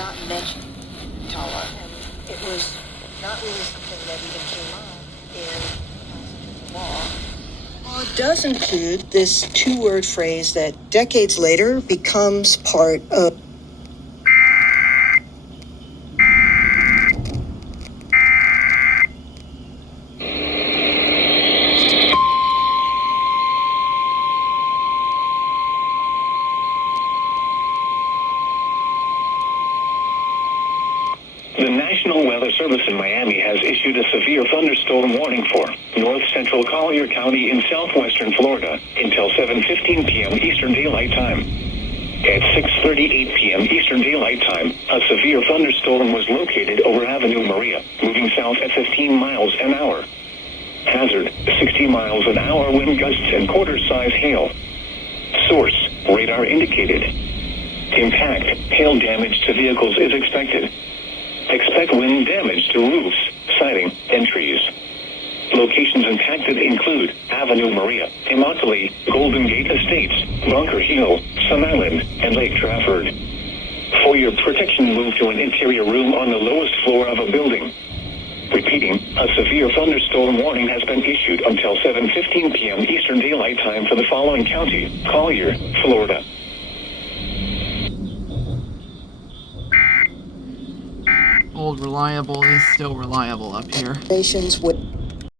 not mentioned Tala, and it was not really something that even came up in constitutional law. Law does include this two-word phrase that decades later becomes part of The National Weather Service in Miami has issued a severe thunderstorm warning for north central Collier County in southwestern Florida until 7:15 p.m. Eastern Daylight Time. At 6:38 p.m. Eastern Daylight Time, a severe thunderstorm was located over Avenue Maria, moving south at 15 miles an hour. Hazard, 60 miles an hour wind gusts and quarter-size hail. Source, radar indicated. Impact, hail damage to vehicles is expected. Expect wind damage to roofs, siding, and trees. Locations impacted include Avenue Maria, Immokalee, Golden Gate Estates, Bunker Hill, Sun Island, and Lake Trafford. For your protection, move to an interior room on the lowest floor of a building. Repeating, a severe thunderstorm warning has been issued until 7:15 p.m. Eastern Daylight Time for the following county: Collier, Florida. Old reliable is still reliable up here. Nations with